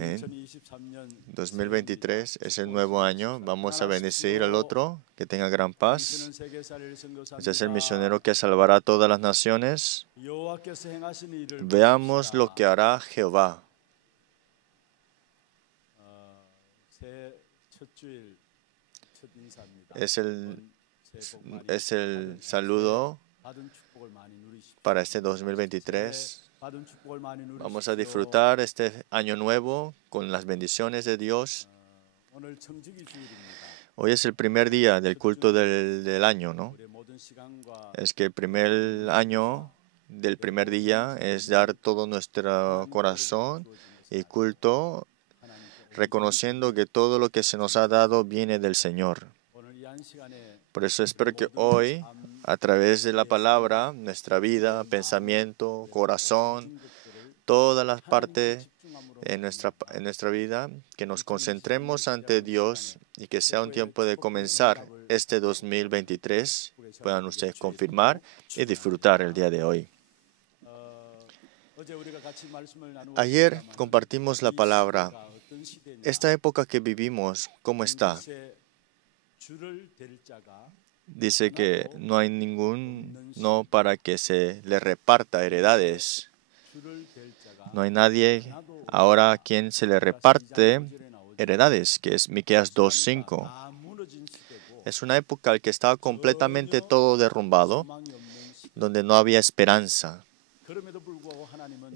Amén. 2023 es el nuevo año. Vamos a bendecir al otro, que tenga gran paz. Este es el misionero que salvará a todas las naciones. Veamos lo que hará Jehová. Es el saludo para este 2023. Vamos a disfrutar este año nuevo con las bendiciones de Dios. Hoy es el primer día del culto del año, ¿no? Es que el primer año del primer día es dar todo nuestro corazón y culto, reconociendo que todo lo que se nos ha dado viene del Señor. Por eso espero que hoy, a través de la palabra, nuestra vida, pensamiento, corazón, todas las partes en nuestra vida, que nos concentremos ante Dios y que sea un tiempo de comenzar este 2023, puedan ustedes confirmar y disfrutar el día de hoy. Ayer compartimos la palabra. Esta época que vivimos, ¿cómo está? Dice que no hay no para que se le reparta heredades. No hay nadie ahora a quien se le reparte heredades, que es Miqueas 2:5. Es una época en que estaba completamente todo derrumbado, donde no había esperanza.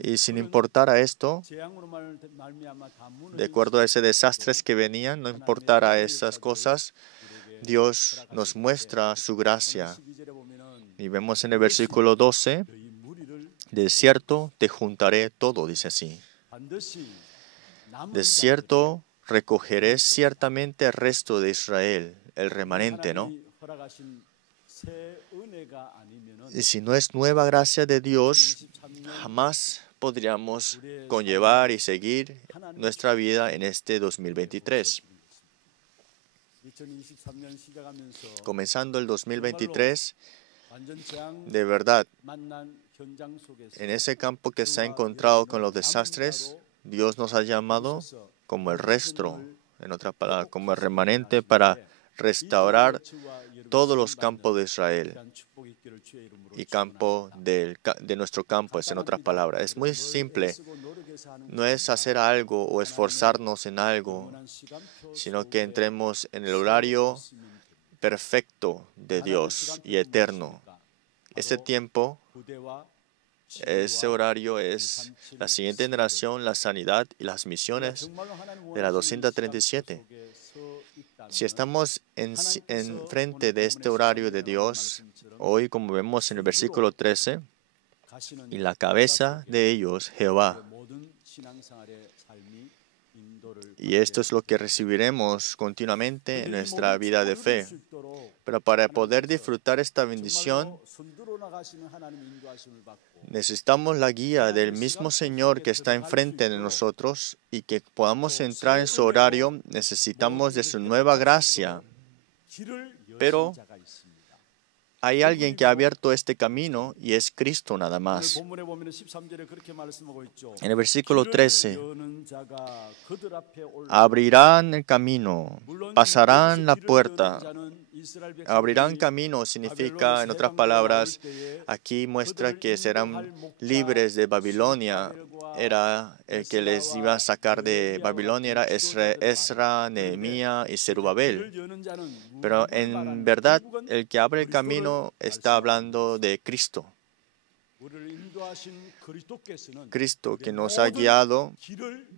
Y sin importar a esto, de acuerdo a ese desastres que venían, no importar a esas cosas, Dios nos muestra su gracia. Y vemos en el versículo 12, de cierto te juntaré todo, dice así. De cierto recogeré ciertamente el resto de Israel, el remanente, ¿no? Y si no es nueva gracia de Dios, jamás podríamos conllevar y seguir nuestra vida en este 2023. Comenzando el 2023, de verdad, en ese campo que se ha encontrado con los desastres, Dios nos ha llamado como el resto, en otras palabras, como el remanente para restaurar todos los campos de Israel y campo de nuestro campo, es en otras palabras. Es muy simple. No es hacer algo o esforzarnos en algo, sino que entremos en el horario perfecto de Dios y eterno. Ese tiempo, ese horario es la siguiente generación, la sanidad y las misiones de la 237. Si estamos en frente de este horario de Dios, hoy, como vemos en el versículo 13, y la cabeza de ellos, Jehová. Y esto es lo que recibiremos continuamente en nuestra vida de fe. Pero para poder disfrutar esta bendición, necesitamos la guía del mismo Señor que está enfrente de nosotros y que podamos entrar en su horario. Necesitamos de su nueva gracia. Pero hay alguien que ha abierto este camino y es Cristo nada más. En el versículo 13, abrirán el camino, pasarán la puerta. Abrirán camino significa, en otras palabras, aquí muestra que serán libres de Babilonia. Era el que les iba a sacar de Babilonia, era Esra, Nehemías y Zerubabel. Pero en verdad, el que abre el camino está hablando de Cristo. Cristo que nos ha guiado,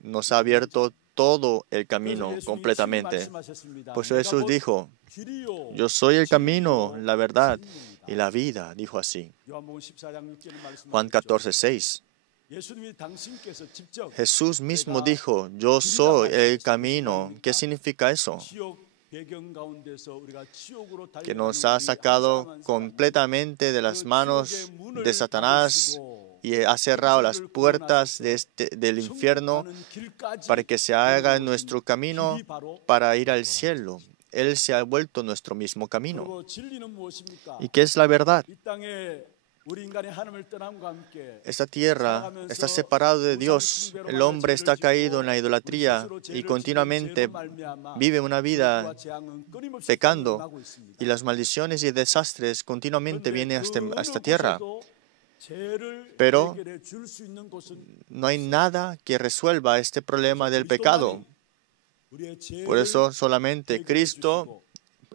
nos ha abierto todo el camino completamente. Por eso Jesús dijo, yo soy el camino, la verdad y la vida, dijo así. Juan 14:6. Jesús mismo dijo, yo soy el camino. ¿Qué significa eso? Que nos ha sacado completamente de las manos de Satanás y ha cerrado las puertas del infierno para que se haga nuestro camino para ir al cielo. Él se ha vuelto nuestro mismo camino. ¿Y qué es la verdad? Esta tierra está separada de Dios. El hombre está caído en la idolatría y continuamente vive una vida pecando. Y las maldiciones y desastres continuamente vienen a esta tierra. Pero no hay nada que resuelva este problema del pecado. Por eso solamente Cristo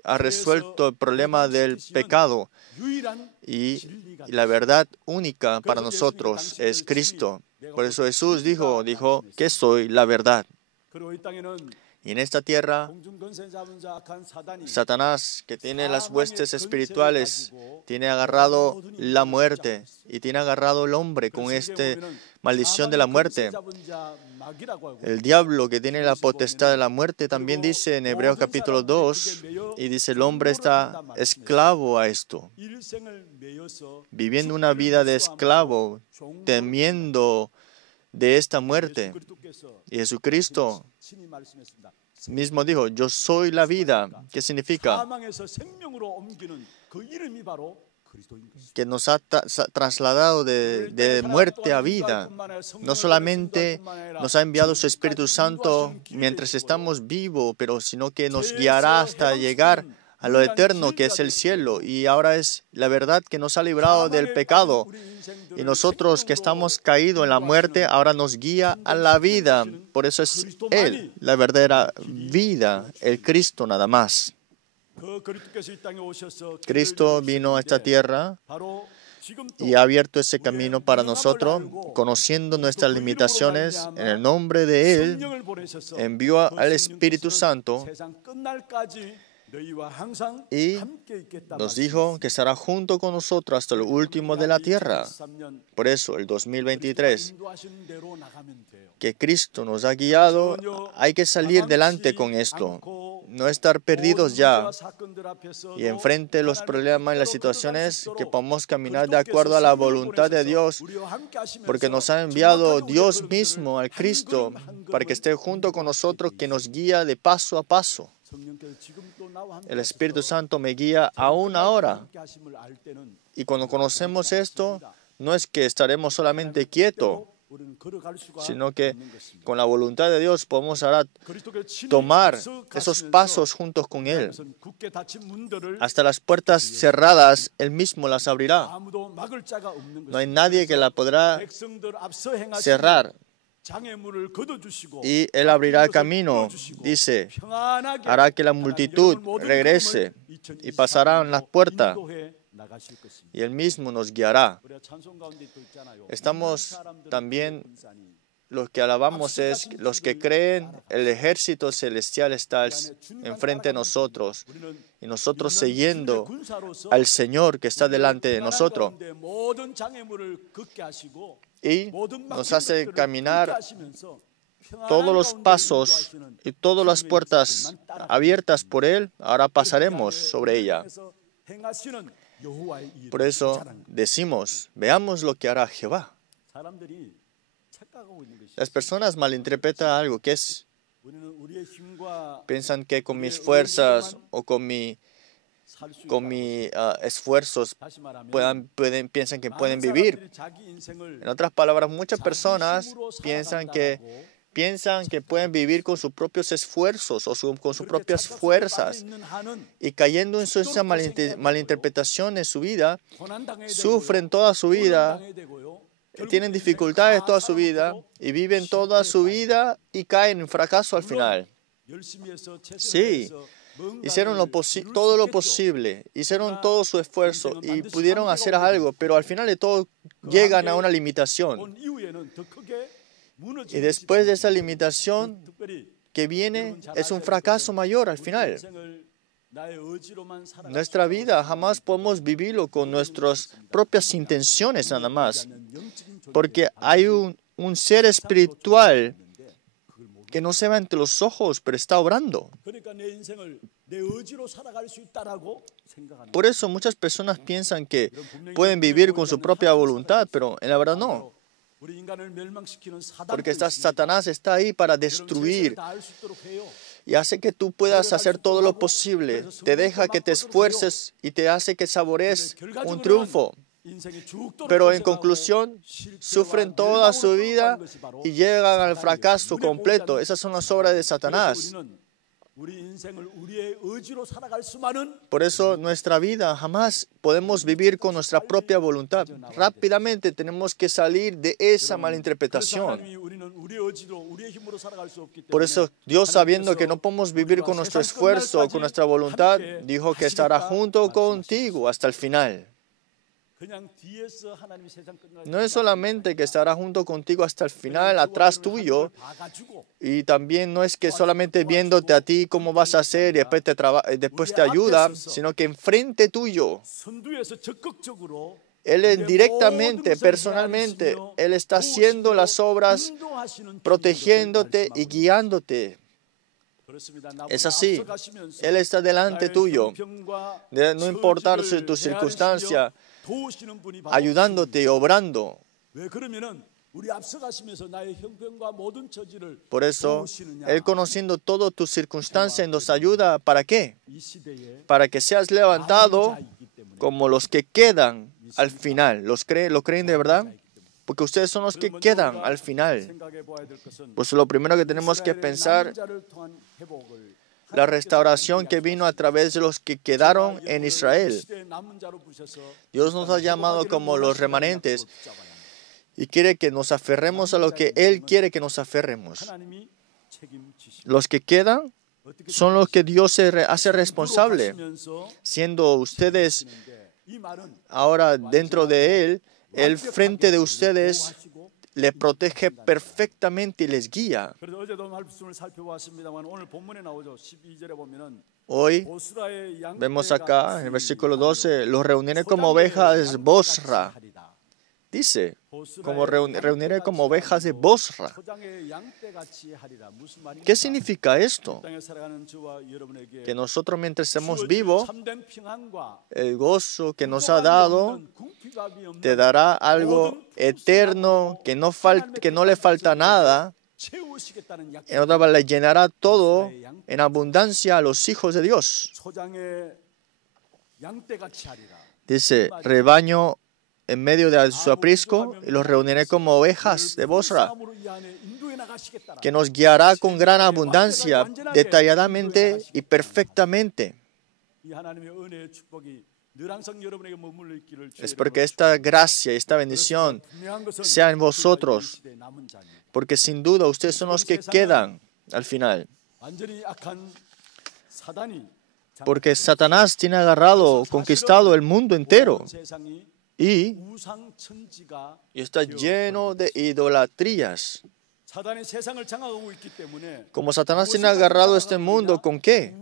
ha resuelto el problema del pecado. Y la verdad única para nosotros es Cristo. Por eso Jesús dijo que soy la verdad. Y en esta tierra, Satanás, que tiene las huestes espirituales, tiene agarrado la muerte y tiene agarrado el hombre con esta maldición de la muerte. El diablo, que tiene la potestad de la muerte, también dice en Hebreos capítulo 2, y dice, el hombre está esclavo a esto, viviendo una vida de esclavo, temiendo de esta muerte. Y Jesucristo mismo dijo, yo soy la vida. ¿Qué significa? Que nos ha trasladado de muerte a vida. No solamente nos ha enviado su Espíritu Santo mientras estamos vivos, pero sino que nos guiará hasta llegar a lo eterno, que es el cielo. Y ahora es la verdad que nos ha librado del pecado. Y nosotros que estamos caídos en la muerte, ahora nos guía a la vida. Por eso es Él, la verdadera vida, el Cristo nada más. Cristo vino a esta tierra y ha abierto ese camino para nosotros, conociendo nuestras limitaciones. En el nombre de Él, envió al Espíritu Santo y nos dijo que estará junto con nosotros hasta lo último de la tierra. Por eso, el 2023, que Cristo nos ha guiado, hay que salir delante con esto. No estar perdidos ya y enfrente de los problemas y las situaciones, que podamos caminar de acuerdo a la voluntad de Dios, porque nos ha enviado Dios mismo al Cristo para que esté junto con nosotros, que nos guía de paso a paso. El Espíritu Santo me guía aún ahora. Y cuando conocemos esto, no es que estaremos solamente quietos, sino que con la voluntad de Dios podemos ahora tomar esos pasos juntos con Él. Hasta las puertas cerradas, Él mismo las abrirá. No hay nadie que la podrá cerrar. Y Él abrirá el camino, dice, hará que la multitud regrese y pasarán las puertas. Y Él mismo nos guiará. Estamos también, los que alabamos es los que creen, el ejército celestial está enfrente de nosotros. Y nosotros siguiendo al Señor que está delante de nosotros. Y nos hace caminar todos los pasos y todas las puertas abiertas por Él. Ahora pasaremos sobre ella. Por eso decimos, veamos lo que hará Jehová. Las personas malinterpretan algo que es, piensan que con mis fuerzas o con mis esfuerzos piensan que pueden vivir. En otras palabras, muchas personas piensan que pueden vivir con sus propios esfuerzos o con sus propias fuerzas, y cayendo en esa malinterpretación en su vida, sufren toda su vida, tienen dificultades toda su vida y viven toda su vida y caen en fracaso al final. Sí, hicieron todo lo posible, hicieron todo su esfuerzo y pudieron hacer algo, pero al final de todo llegan a una limitación. Y después de esa limitación que viene, es un fracaso mayor al final. Nuestra vida jamás podemos vivirlo con nuestras propias intenciones nada más, porque hay un ser espiritual que no se ve ante los ojos, pero está obrando. Por eso muchas personas piensan que pueden vivir con su propia voluntad, pero en la verdad no. Porque Satanás está ahí para destruir y hace que tú puedas hacer todo lo posible. Te deja que te esfuerces y te hace que saborees un triunfo. Pero en conclusión, sufren toda su vida y llegan al fracaso completo. Esas son las obras de Satanás. Por eso nuestra vida jamás podemos vivir con nuestra propia voluntad. Rápidamente tenemos que salir de esa malinterpretación. Por eso Dios, sabiendo que no podemos vivir con nuestro esfuerzo o con nuestra voluntad, dijo que estará junto contigo hasta el final. No es solamente que estará junto contigo hasta el final, atrás tuyo, y también no es que solamente viéndote a ti cómo vas a hacer y después te ayuda, sino que enfrente tuyo. Él directamente, personalmente, Él está haciendo las obras, protegiéndote y guiándote. Es así. Él está delante tuyo. De no importar tu circunstancia, ayudándote y obrando. Por eso, Él, conociendo todas tus circunstancias, nos ayuda. ¿Para qué? Para que seas levantado como los que quedan al final. ¿Lo creen de verdad? Porque ustedes son los que quedan al final. Pues lo primero que tenemos que pensar, la restauración que vino a través de los que quedaron en Israel. Dios nos ha llamado como los remanentes y quiere que nos aferremos a lo que Él quiere que nos aferremos. Los que quedan son los que Dios se hace responsable. Siendo ustedes ahora dentro de Él, Él frente de ustedes le protege perfectamente y les guía. Hoy vemos acá en el versículo 12, los reuniré como ovejas Bosra. Dice, como reuniré como ovejas de Bosra. ¿Qué significa esto? Que nosotros mientras estemos vivos, el gozo que nos ha dado te dará algo eterno, que no le falta nada. En otra palabra, le llenará todo en abundancia a los hijos de Dios. Dice, rebaño en medio de su aprisco, y los reuniré como ovejas de Bosra, que nos guiará con gran abundancia, detalladamente y perfectamente. Espero que esta gracia y esta bendición sea en vosotros, porque sin duda ustedes son los que quedan al final. Porque Satanás tiene agarrado, conquistado el mundo entero. Y está lleno de idolatrías. Como Satanás tiene agarrado este mundo, ¿con qué?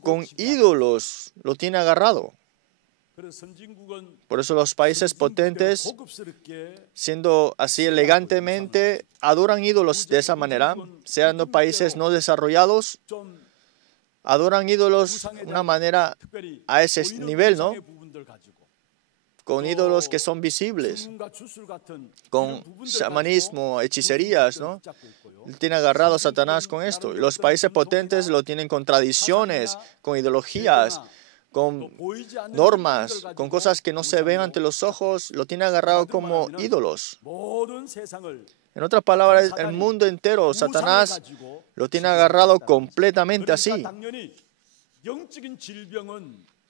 Con ídolos lo tiene agarrado. Por eso los países potentes, siendo así elegantemente, adoran ídolos de esa manera. Sean países no desarrollados, adoran ídolos de una manera a ese nivel, ¿no? Con ídolos que son visibles, con chamanismo, hechicerías, ¿no? Tiene agarrado a Satanás con esto. Y los países potentes lo tienen con tradiciones, con ideologías, con normas, con cosas que no se ven ante los ojos, lo tiene agarrado como ídolos. En otras palabras, el mundo entero, Satanás lo tiene agarrado completamente así.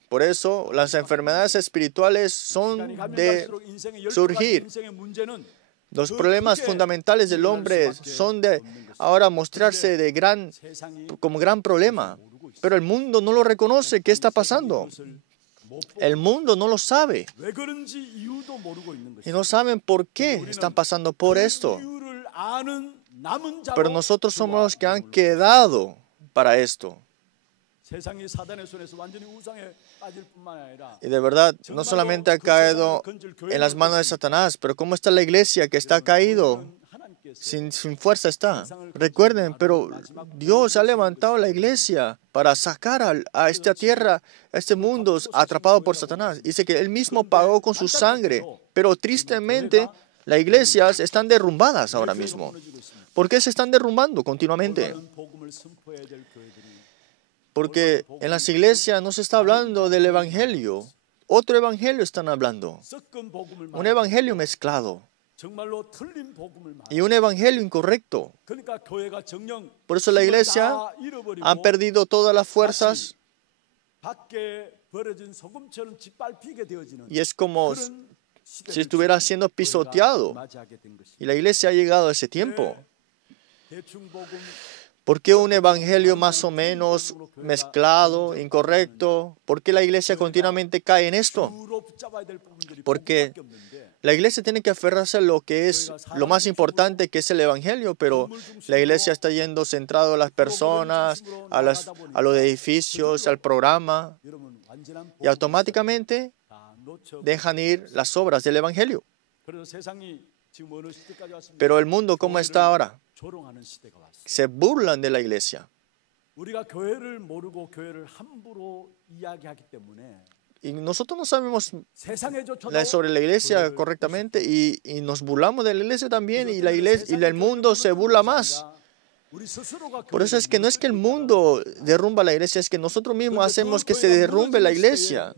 Por eso, las enfermedades espirituales son de surgir. Los problemas fundamentales del hombre son de ahora mostrarse como gran problema. Pero el mundo no lo reconoce. ¿Qué está pasando? El mundo no lo sabe. Y no saben por qué están pasando por esto. Pero nosotros somos los que han quedado para esto. Y de verdad, no solamente ha caído en las manos de Satanás, pero ¿cómo está la iglesia que está caído? Sin fuerza está. Recuerden, pero Dios ha levantado la iglesia para sacar a esta tierra, a este mundo atrapado por Satanás. Dice que Él mismo pagó con su sangre, pero tristemente las iglesias están derrumbadas ahora mismo. ¿Por qué se están derrumbando continuamente? Porque en las iglesias no se está hablando del evangelio. otro evangelio están hablando. Un evangelio mezclado. Y un evangelio incorrecto. Por eso la iglesia ha perdido todas las fuerzas. Y es como si estuviera siendo pisoteado. Y la iglesia ha llegado a ese tiempo. ¿Por qué un evangelio más o menos mezclado, incorrecto? ¿Por qué la iglesia continuamente cae en esto? Porque la iglesia tiene que aferrarse a lo que es lo más importante, que es el evangelio, pero la iglesia está yendo centrado a las personas, a los edificios, al programa, y automáticamente dejan ir las obras del evangelio. Pero el mundo, ¿cómo está ahora? Se burlan de la iglesia. Y nosotros no sabemos sobre la iglesia correctamente y nos burlamos de la iglesia también, y el mundo se burla más. Por eso es que no es que el mundo derrumba la iglesia, es que nosotros mismos hacemos que se derrumbe la iglesia.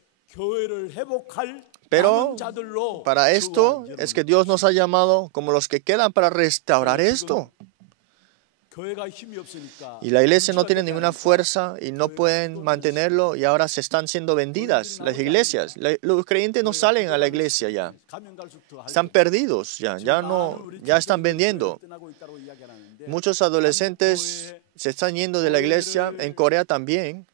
Pero para esto es que Dios nos ha llamado como los que quedan para restaurar esto. Y la iglesia no tiene ninguna fuerza y no pueden mantenerlo, y ahora se están siendo vendidas las iglesias. Los creyentes no salen a la iglesia ya. Están perdidos ya están vendiendo. Muchos adolescentes se están yendo de la iglesia, en Corea también.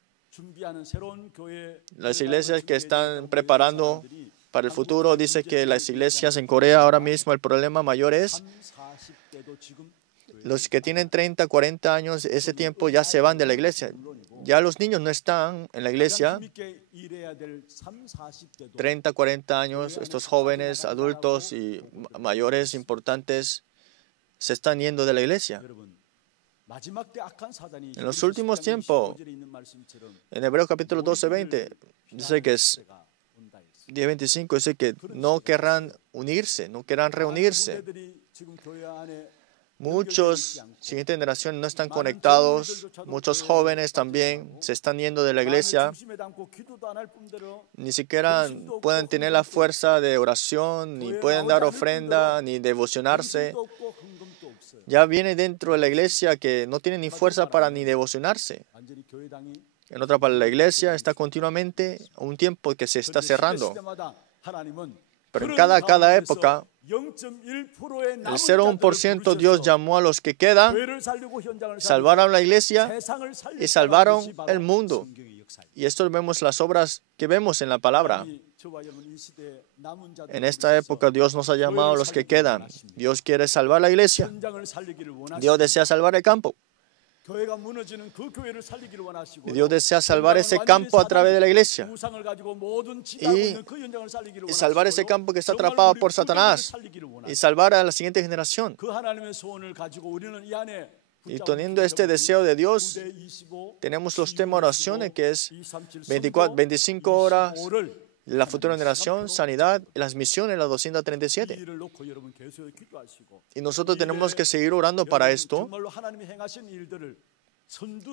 Las iglesias que están preparando para el futuro, dice que las iglesias en Corea ahora mismo el problema mayor es los que tienen 30, 40 años, ese tiempo ya se van de la iglesia. Ya los niños no están en la iglesia. 30, 40 años, estos jóvenes, adultos y mayores importantes se están yendo de la iglesia. En los últimos tiempos, en Hebreos capítulo 12, 20, dice que es 10:25, dice que no querrán unirse, no querrán reunirse. Muchos, siguiente generación, no están conectados. Muchos jóvenes también se están yendo de la iglesia. Ni siquiera pueden tener la fuerza de oración, ni pueden dar ofrenda, ni devocionarse. Ya viene dentro de la iglesia que no tiene ni fuerza para ni devocionarse. En otra palabra, la iglesia está continuamente a un tiempo que se está cerrando. Pero en cada época, el 0,1% Dios llamó a los que quedan, salvaron la iglesia y salvaron el mundo. Y esto vemos las obras que vemos en la palabra. En esta época Dios nos ha llamado a los que quedan. Dios quiere salvar la iglesia. Dios desea salvar el campo. Y Dios desea salvar ese campo a través de la iglesia. Y salvar ese campo que está atrapado por Satanás. Y salvar a la siguiente generación. Y teniendo este deseo de Dios, tenemos los temas de oraciones, que es 25 horas, la futura generación, sanidad, las misiones, las 237. Y nosotros tenemos que seguir orando para esto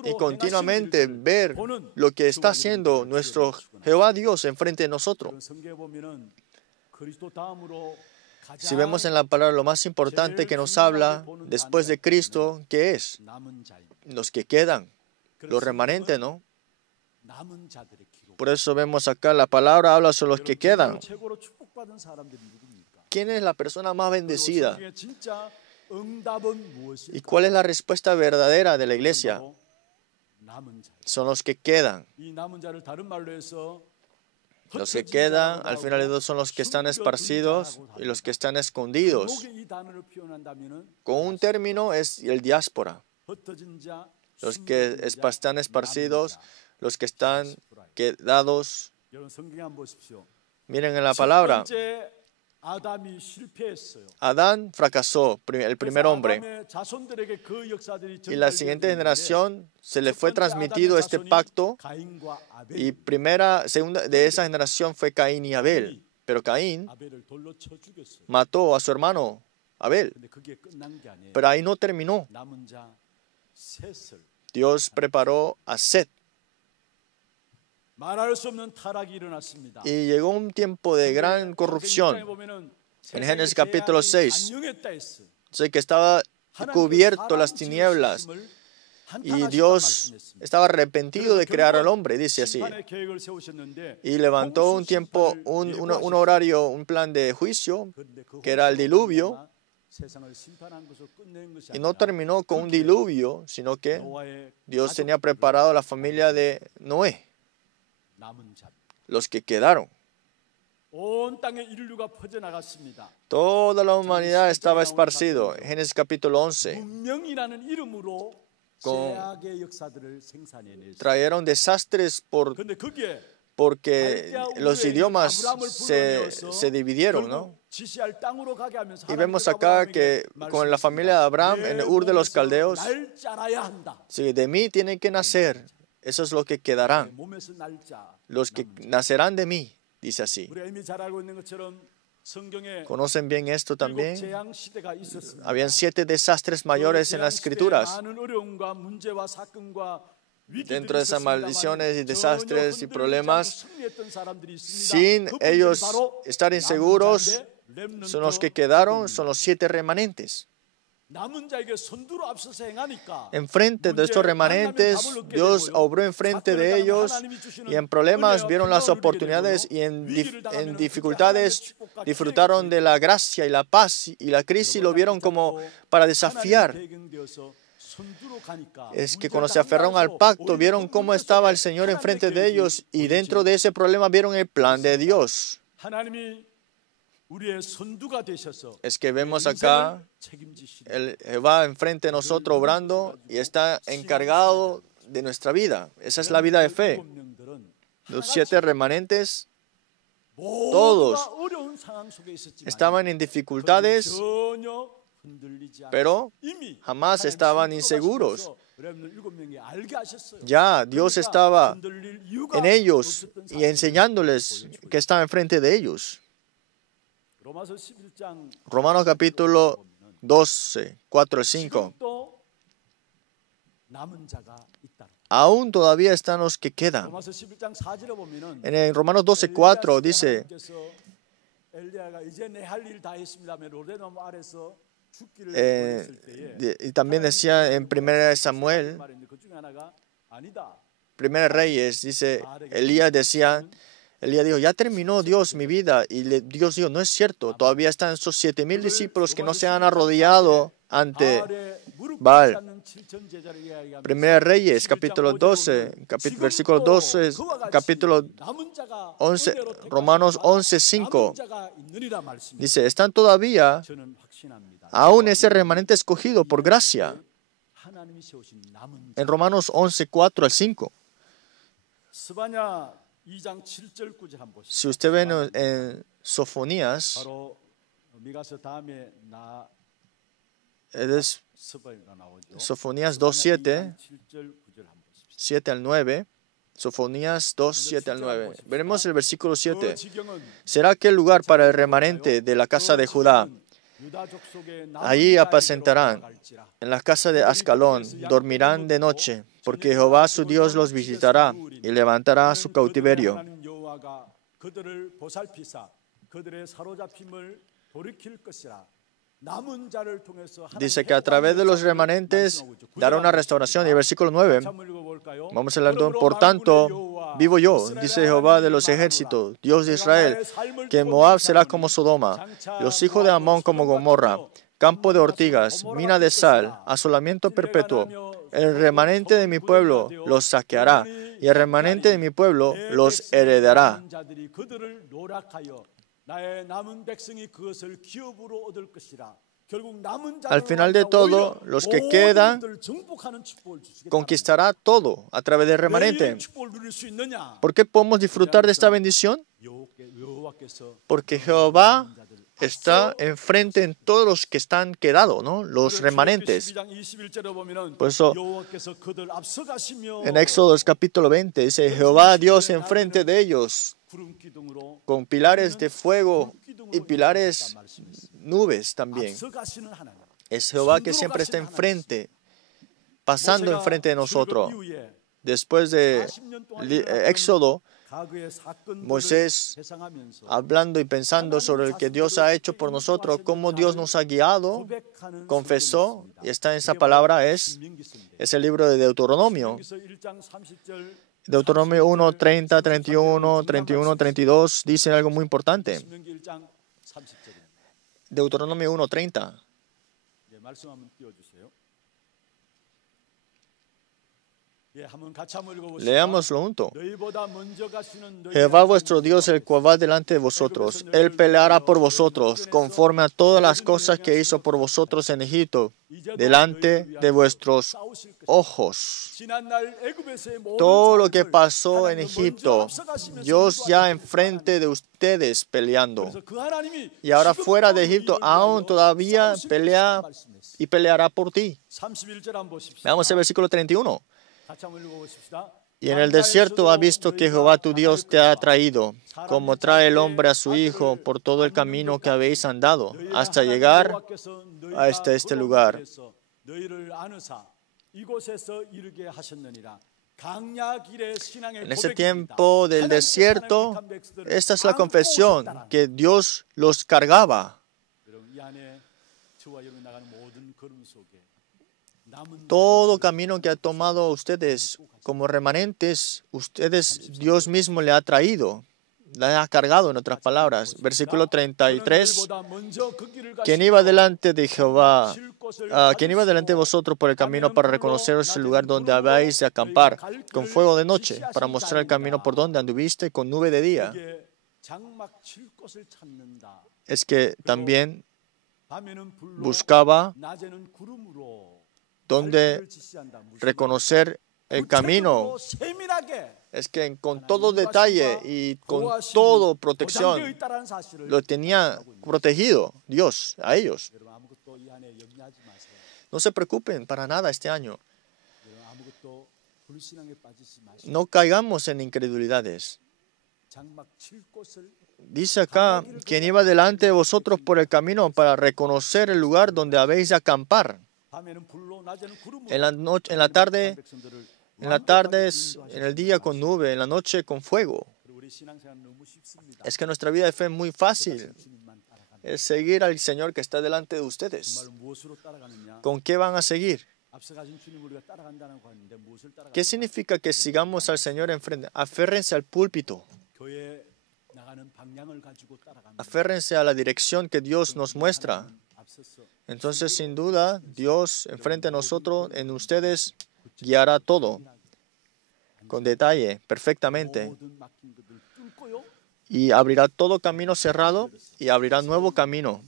y continuamente ver lo que está haciendo nuestro Jehová Dios enfrente de nosotros. Si vemos en la palabra lo más importante que nos habla después de Cristo, ¿qué es? Los que quedan, los remanentes, ¿no? Por eso vemos acá, la palabra habla sobre los que quedan. ¿Quién es la persona más bendecida? ¿Y cuál es la respuesta verdadera de la iglesia? Son los que quedan. Los que quedan, al final de todo, son los que están esparcidos y los que están escondidos. Con un término es el diáspora. Los que están esparcidos, los que están quedados. Miren en la palabra. Adán fracasó, el primer hombre. Y la siguiente generación se le fue transmitido este pacto. Y segunda de esa generación fue Caín y Abel. Pero Caín mató a su hermano Abel. Pero ahí no terminó. Dios preparó a Set. Y llegó un tiempo de gran corrupción. En Génesis capítulo 6, sé que estaba cubierto las tinieblas y Dios estaba arrepentido de crear al hombre, dice así. Y levantó un tiempo, un horario, un plan de juicio, que era el diluvio. Y no terminó con un diluvio, sino que Dios tenía preparado la familia de Noé, los que quedaron. Toda la humanidad estaba esparcido. Génesis capítulo 11. Trajeron desastres porque los idiomas se dividieron, ¿no? Y vemos acá que con la familia de Abraham en Ur de los Caldeos, sí, de mí tienen que nacer, eso es lo que quedarán, los que nacerán de mí, dice así. ¿Conocen bien esto también? Habían 7 desastres mayores en las Escrituras. Dentro de esas maldiciones y desastres y problemas, sin ellos estar inseguros, son los que quedaron, son los 7 remanentes. Enfrente de estos remanentes, Dios obró enfrente de ellos y en problemas vieron las oportunidades y en dificultades disfrutaron de la gracia y la paz, y la crisis lo vieron como para desafiar. Es que cuando se aferraron al pacto, vieron cómo estaba el Señor enfrente de ellos y dentro de ese problema vieron el plan de Dios. Es que vemos acá Jehová enfrente de nosotros obrando y está encargado de nuestra vida. Esa es la vida de fe. Los 7 remanentes, todos estaban en dificultades, pero jamás estaban inseguros. Ya Dios estaba en ellos y enseñándoles que estaba enfrente de ellos. Romanos capítulo 12, 4 al 5. Aún todavía están los que quedan. En el Romanos 12, 4 dice, y también decía en 1 Samuel, 1 Reyes, dice, Elías dijo, ya terminó Dios mi vida. Y Dios dijo, no es cierto, todavía están esos 7,000 discípulos que no se han arrodillado ante Baal. 1 Reyes, capítulo 12, versículo 12, capítulo 11, Romanos 11, 5. Dice, están todavía aún ese remanente escogido por gracia. En Romanos 11, 4 al 5. Si usted ve en Sofonías, es Sofonías 2:7, 7 al 9. Sofonías 2, 7 al 9. Veremos el versículo 7. Será aquel lugar para el remanente de la casa de Judá. Allí apacentarán, en la casa de Ascalón, dormirán de noche, porque Jehová su Dios los visitará y levantará su cautiverio. Dice que a través de los remanentes dará una restauración. Y el versículo 9, vamos a leer, por tanto, vivo yo, dice Jehová de los ejércitos, Dios de Israel, que Moab será como Sodoma, los hijos de Amón como Gomorra, campo de ortigas, mina de sal, asolamiento perpetuo. El remanente de mi pueblo los saqueará, y el remanente de mi pueblo los heredará. Al final de todo, los que quedan conquistará todo a través del remanente. ¿Por qué podemos disfrutar de esta bendición? Porque Jehová está enfrente en todos los que están quedados, ¿no? Los remanentes. Por eso, en Éxodo capítulo 20 dice, Jehová Dios enfrente de ellos, con pilares de fuego y pilares nubes también. Es Jehová que siempre está enfrente, pasando enfrente de nosotros. Después de Éxodo, Moisés, hablando y pensando sobre el que Dios ha hecho por nosotros, cómo Dios nos ha guiado, confesó, y está en esa palabra, es el libro de Deuteronomio. Deuteronomio 1, 30, 31, 31, 32 dicen algo muy importante. Deuteronomio 1, 30. Leámoslo junto. Jehová vuestro Dios, el cual va delante de vosotros, Él peleará por vosotros, conforme a todas las cosas que hizo por vosotros en Egipto, delante de vuestros ojos. Todo lo que pasó en Egipto, Dios ya enfrente de ustedes peleando. Y ahora fuera de Egipto, aún todavía pelea y peleará por ti. Veamos el versículo 31. Y en el desierto ha visto que Jehová tu Dios te ha traído, como trae el hombre a su hijo, por todo el camino que habéis andado, hasta llegar a este lugar. En ese tiempo del desierto, esta es la confesión, que Dios los cargaba. Todo camino que ha tomado ustedes como remanentes, Dios mismo le ha traído, le ha cargado, en otras palabras. Versículo 33. ¿Quién iba delante de Jehová? ¿Quién iba delante de vosotros por el camino para reconoceros el lugar donde habéis de acampar, con fuego de noche, para mostrar el camino por donde anduviste, con nube de día? Es que también buscaba donde reconocer el camino. Es que con todo detalle y con toda protección lo tenía protegido Dios a ellos. No se preocupen para nada este año. No caigamos en incredulidades. Dice acá, quien iba delante de vosotros por el camino para reconocer el lugar donde habéis de acampar. En la tarde, en el día con nube, en la noche con fuego. Es que nuestra vida de fe es muy fácil. Es seguir al Señor que está delante de ustedes. ¿Con qué van a seguir? ¿Qué significa que sigamos al Señor enfrente? Aférrense al púlpito. Aférrense a la dirección que Dios nos muestra. Entonces, sin duda, Dios enfrente a nosotros, en ustedes, guiará todo con detalle, perfectamente. Y abrirá todo camino cerrado y abrirá nuevo camino.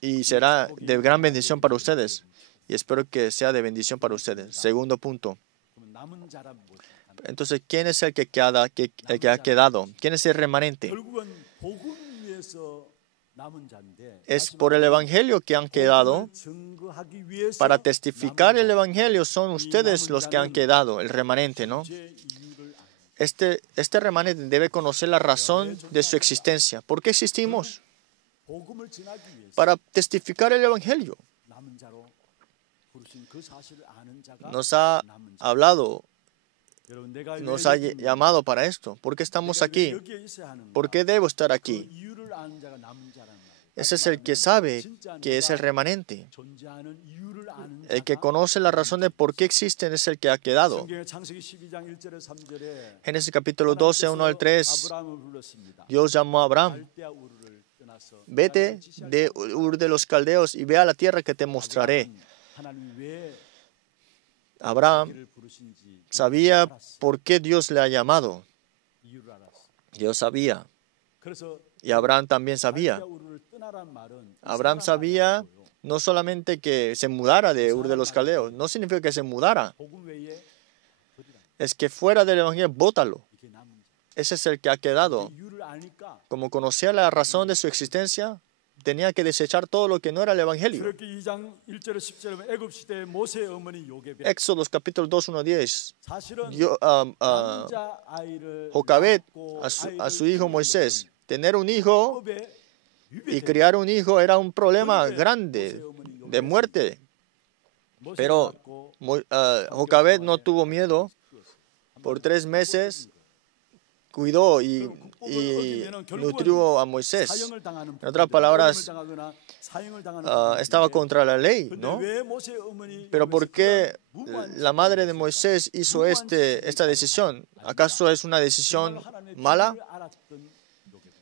Y será de gran bendición para ustedes. Y espero que sea de bendición para ustedes. Segundo punto. Entonces, ¿quién es el que ha quedado? ¿Quién es el remanente? Es por el Evangelio que han quedado. Para testificar el Evangelio son ustedes los que han quedado, el remanente, ¿no? Este remanente debe conocer la razón de su existencia. ¿Por qué existimos? Para testificar el Evangelio. Nos ha hablado, nos ha llamado para esto. ¿Por qué estamos aquí? ¿Por qué debo estar aquí? Ese es el que sabe que es el remanente. El que conoce la razón de por qué existen es el que ha quedado. Génesis capítulo 12, 1 al 3. Dios llamó a Abraham. Vete de Ur de los Caldeos y ve a la tierra que te mostraré. Abraham sabía por qué Dios le ha llamado. Dios sabía. Y Abraham también sabía. Abraham sabía no solamente que se mudara de Ur de los Caldeos, no significa que se mudara. Es que fuera del Evangelio, bótalo. Ese es el que ha quedado. Como conocía la razón de su existencia, tenía que desechar todo lo que no era el Evangelio. Éxodo capítulo 2, 1, 10. Jocabed a su hijo Moisés. Tener un hijo y criar un hijo era un problema grande de muerte. Pero Jocabed no tuvo miedo. Por 3 meses cuidó y nutrió a Moisés. En otras palabras, estaba contra la ley, ¿no? Pero ¿por qué la madre de Moisés hizo esta decisión? ¿Acaso es una decisión mala?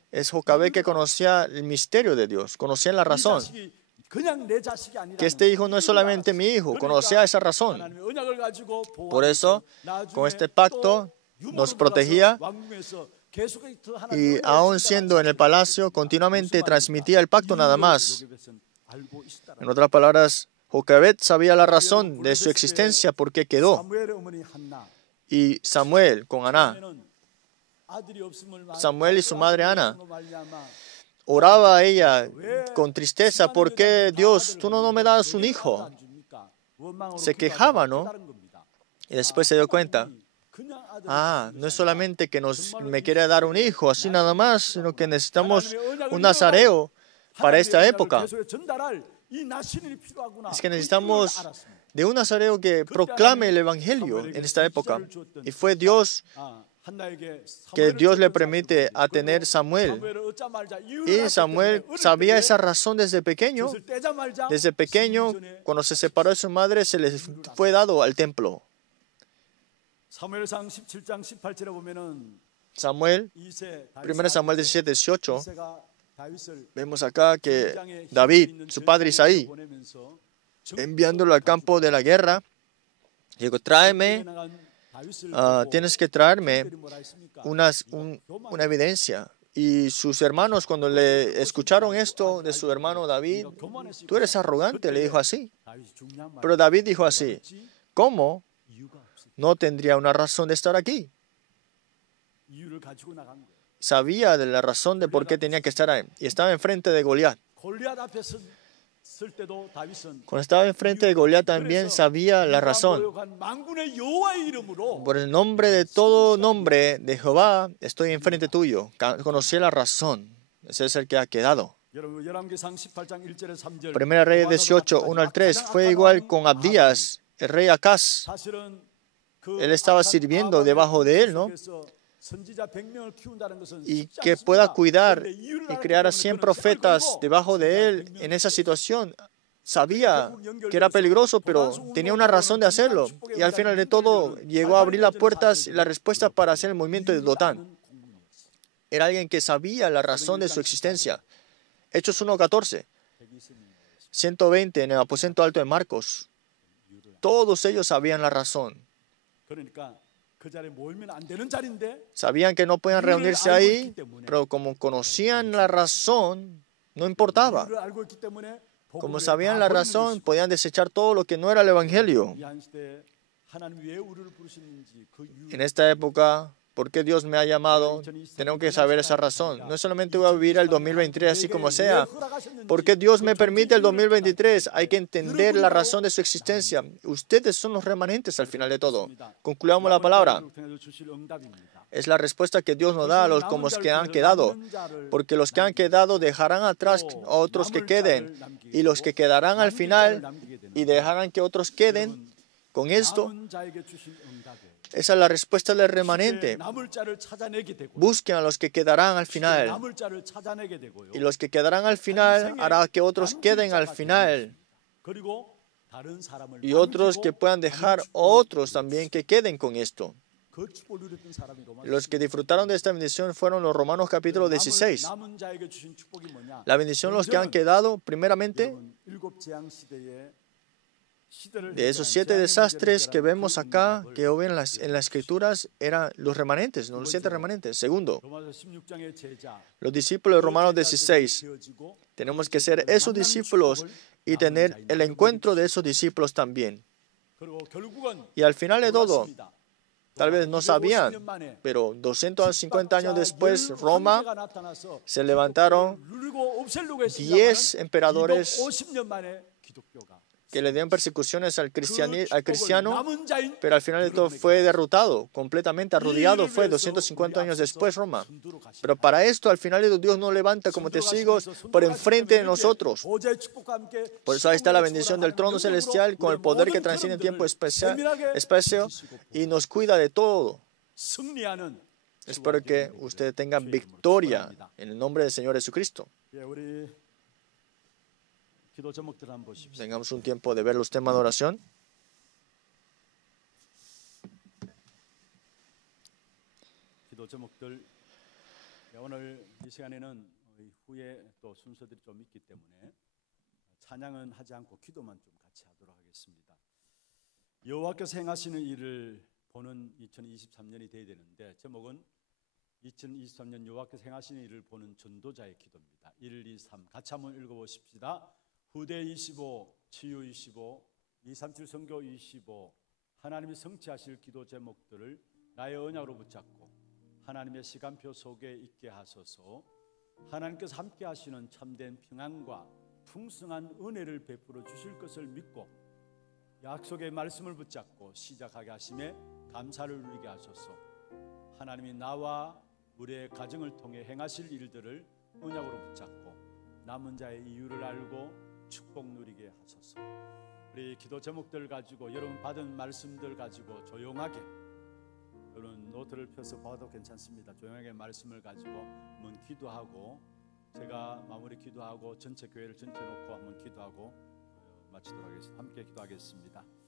Es Jocabed que conocía el misterio de Dios, conocía la razón. Que este hijo no es solamente mi hijo, conocía esa razón. Por eso, con este pacto, nos protegía y aún siendo en el palacio, continuamente transmitía el pacto nada más. En otras palabras, Jocabed sabía la razón de su existencia porque quedó. Y Samuel con Aná, Samuel y su madre Ana, oraba a ella con tristeza, ¿por qué Dios, tú no me das un hijo? Se quejaba, ¿no? Y después se dio cuenta, no es solamente que me quiere dar un hijo, así nada más, sino que necesitamos un nazareo para esta época. Es que necesitamos de un nazareo que proclame el evangelio en esta época. Y fue Dios que Dios le permite a tener Samuel. Y Samuel sabía esa razón desde pequeño. Desde pequeño, cuando se separó de su madre, se le fue dado al templo. Samuel, 1 Samuel 17, 18, vemos acá que David, su padre Isaí, enviándolo al campo de la guerra, dijo, tienes que traerme una evidencia. Y sus hermanos, cuando le escucharon esto de su hermano David, tú eres arrogante, le dijo así. Pero David dijo así, ¿cómo? No tendría una razón de estar aquí. Sabía de la razón de por qué tenía que estar ahí. Y estaba enfrente de Goliat. Cuando estaba enfrente de Goliat también sabía la razón. Por el nombre de todo nombre de Jehová estoy enfrente tuyo. Conocí la razón. Ese es el que ha quedado. Primera Reyes 18, 1 al 3. Fue igual con Abdías, el rey Acaz. Él estaba sirviendo debajo de él, ¿no? Y que pueda cuidar y crear a 100 profetas debajo de él en esa situación. Sabía que era peligroso, pero tenía una razón de hacerlo. Y al final de todo, llegó a abrir las puertas y la respuesta para hacer el movimiento de Dotán. Era alguien que sabía la razón de su existencia. Hechos 1:14. 120 en el aposento alto de Marcos. Todos ellos sabían la razón. Sabían que no podían reunirse ahí, pero como conocían la razón, no importaba. Como sabían la razón, podían desechar todo lo que no era el Evangelio. En esta época, ¿por qué Dios me ha llamado? Tenemos que saber esa razón. No solamente voy a vivir el 2023 así como sea. ¿Por qué Dios me permite el 2023? Hay que entender la razón de su existencia. Ustedes son los remanentes al final de todo. Concluyamos la palabra. Es la respuesta que Dios nos da a los como que han quedado. Porque los que han quedado dejarán atrás a otros que queden. Y los que quedarán al final y dejarán que otros queden. Con esto, esa es la respuesta del remanente. Busquen a los que quedarán al final. Y los que quedarán al final hará que otros queden al final. Y otros que puedan dejar otros también que queden con esto. Los que disfrutaron de esta bendición fueron los Romanos capítulo 16. La bendición los que han quedado, primeramente, de esos 7 desastres que vemos acá, que hoy en las Escrituras, eran los remanentes, no los 7 remanentes. Segundo, los discípulos de Romanos 16. Tenemos que ser esos discípulos y tener el encuentro de esos discípulos también. Y al final de todo, tal vez no sabían, pero 250 años después, Roma se levantaron 10 emperadores que le dieron persecuciones al cristiano, pero al final de todo fue derrotado, completamente arrodillado, fue 250 años después Roma. Pero para esto, al final de todo, Dios nos levanta como testigos por enfrente de nosotros. Por eso ahí está la bendición del trono celestial con el poder que transciende tiempo, espacio y nos cuida de todo. Espero que ustedes tengan victoria en el nombre del Señor Jesucristo. Tengamos un tiempo de ver los temas de oración. 기도 제목들 오늘 이 시간에는 후에 또 순서들이 좀 있기 때문에 찬양은 하지 않고 기도만 좀 같이 하도록 하겠습니다. 여호와께서 행하시는 일을 보는 2023년이 되어야 되는데 제목은 2023년 여호와께서 행하시는 일을 보는 전도자의 기도입니다. 1, 2, 3 같이 한번 읽어보십시다. 후대 25, 치유 25, 237 선교 25 하나님이 성취하실 기도 제목들을 나의 언약으로 붙잡고 하나님의 시간표 속에 있게 하소서. 하나님께서 함께 하시는 참된 평안과 풍성한 은혜를 베풀어 주실 것을 믿고 약속의 말씀을 붙잡고 시작하게 하심에 감사를 누리게 하소서. 하나님이 나와 우리의 가정을 통해 행하실 일들을 언약으로 붙잡고 남은 자의 이유를 알고 축복 누리게 하소서. 우리 기도 제목들 가지고 여러분 받은 말씀들 가지고 조용하게 여러분 노트를 펴서 봐도 괜찮습니다. 조용하게 말씀을 가지고 한번 기도하고 제가 마무리 기도하고 전체 교회를 전체 놓고 한번 기도하고 마치도록 하겠습니다. 함께 기도하겠습니다.